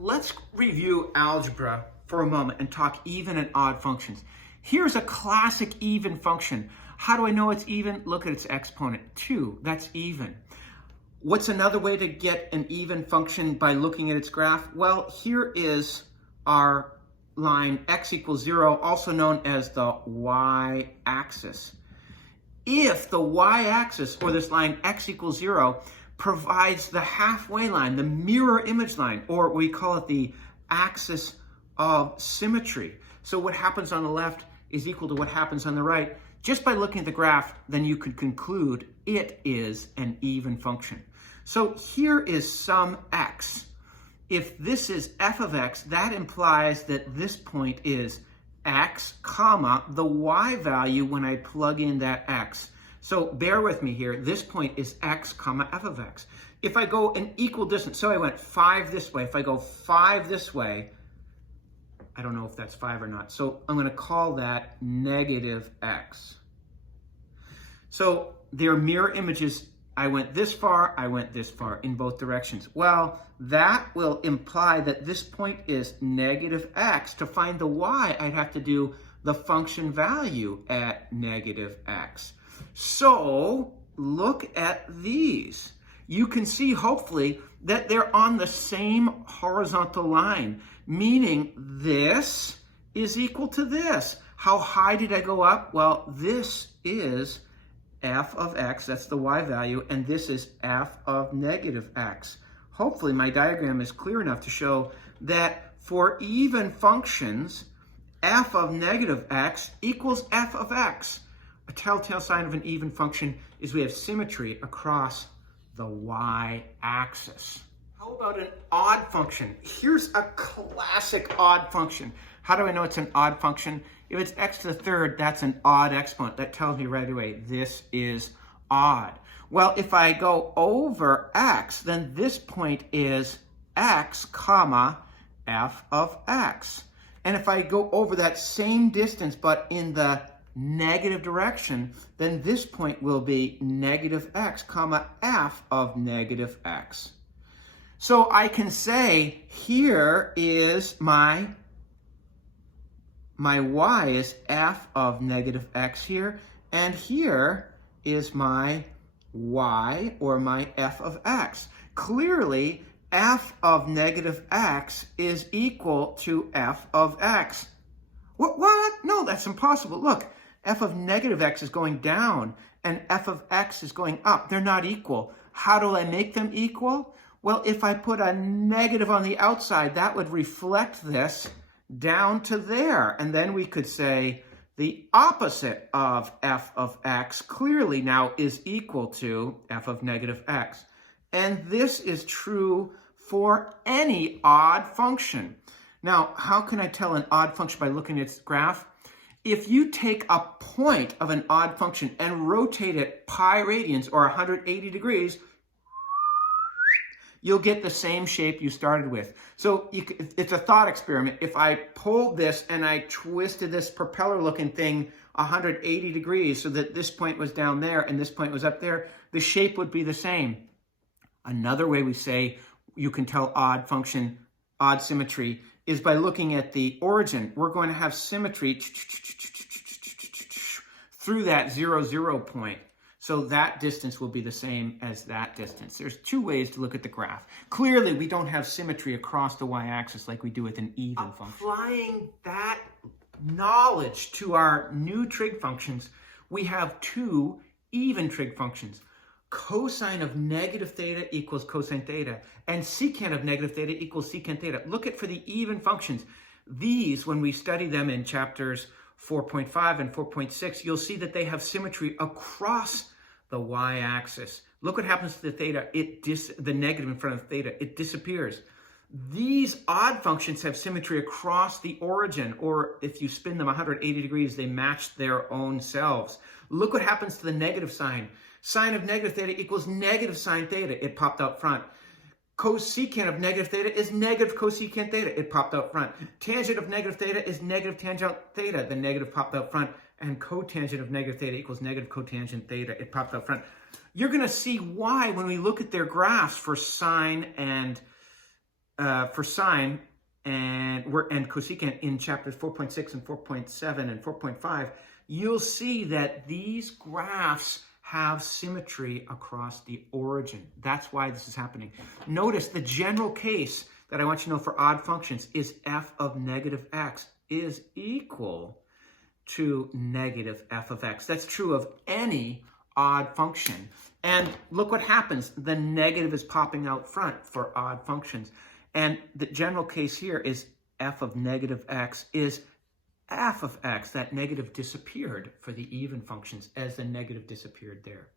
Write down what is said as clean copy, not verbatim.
let's review algebra for a moment and talk even and odd functions. Here's a classic even function. How do I know it's even? Look at its exponent, 2. That's even. What's another way to get an even function by looking at its graph? Well, here is our line x equals 0, also known as the y-axis. If the y-axis, or this line x equals 0, provides the halfway line, the mirror image line, or we call it the axis of symmetry. So what happens on the left is equal to what happens on the right. Just by looking at the graph, then you could conclude it is an even function. So here is some x. If this is f of x, that implies that this point is x, comma, the y value when I plug in that x. So bear with me here. This point is x, comma, f of x. If I go an equal distance, so I went 5 this way. If I go 5 this way, I don't know if that's 5 or not. So I'm going to call that negative x. So they're mirror images. I went this far, I went this far in both directions. Well, that will imply that this point is negative x. To find the y, I'd have to do the function value at negative x. So look at these. You can see, hopefully, that they're on the same horizontal line, meaning this is equal to this. How high did I go up? Well, this is f of x, that's the y value, and this is f of negative x. Hopefully my diagram is clear enough to show that for even functions, f of negative x equals f of x. A telltale sign of an even function is we have symmetry across the y-axis. How about an odd function? Here's a classic odd function. How do I know it's an odd function? If it's x to the third, that's an odd exponent. That tells me right away this is odd. Well, if I go over x, then this point is x, comma, f of x. And if I go over that same distance, but in the negative direction, then this point will be negative x, comma, f of negative x. So I can say here is my y is f of negative x here, and here is my y, or my f of x. Clearly, f of negative x is equal to f of x. What? No, that's impossible. Look, f of negative x is going down, and f of x is going up. They're not equal. How do I make them equal? Well, if I put a negative on the outside, that would reflect this down to there. And then we could say the opposite of f of x clearly now is equal to f of negative x. And this is true for any odd function. Now, how can I tell an odd function by looking at its graph? If you take a point of an odd function and rotate it pi radians, or 180 degrees, you'll get the same shape you started with. So it's a thought experiment. If I pulled this and I twisted this propeller-looking thing 180 degrees so that this point was down there and this point was up there, the shape would be the same. Another way we say you can tell odd function, odd symmetry, is by looking at the origin. We're going to have symmetry through that 0, 0 point. So that distance will be the same as that distance. There's two ways to look at the graph. Clearly, we don't have symmetry across the y-axis like we do with an even function. Applying that knowledge to our new trig functions, we have two even trig functions. Cosine of negative theta equals cosine theta, and secant of negative theta equals secant theta. Look at for the even functions. These, when we study them in chapters 4.5 and 4.6, you'll see that they have symmetry across the y-axis. Look what happens to the theta. The negative in front of theta, it disappears. These odd functions have symmetry across the origin, or if you spin them 180 degrees, they match their own selves. Look what happens to the negative sign. Sine of negative theta equals negative sine theta. It popped out front. Cosecant of negative theta is negative cosecant theta. It popped out front. Tangent of negative theta is negative tangent theta. The negative popped out front. And cotangent of negative theta equals negative cotangent theta. It popped out front. You're going to see why when we look at their graphs for sine and for sine and cosecant in chapters 4.6 and 4.7 and 4.5, you'll see that these graphs have symmetry across the origin. That's why this is happening. Notice the general case that I want you to know for odd functions is f of negative x is equal to negative f of x. That's true of any odd function. And look what happens. The negative is popping out front for odd functions. And the general case here is f of negative x is f of x. That negative disappeared for the even functions as the negative disappeared there.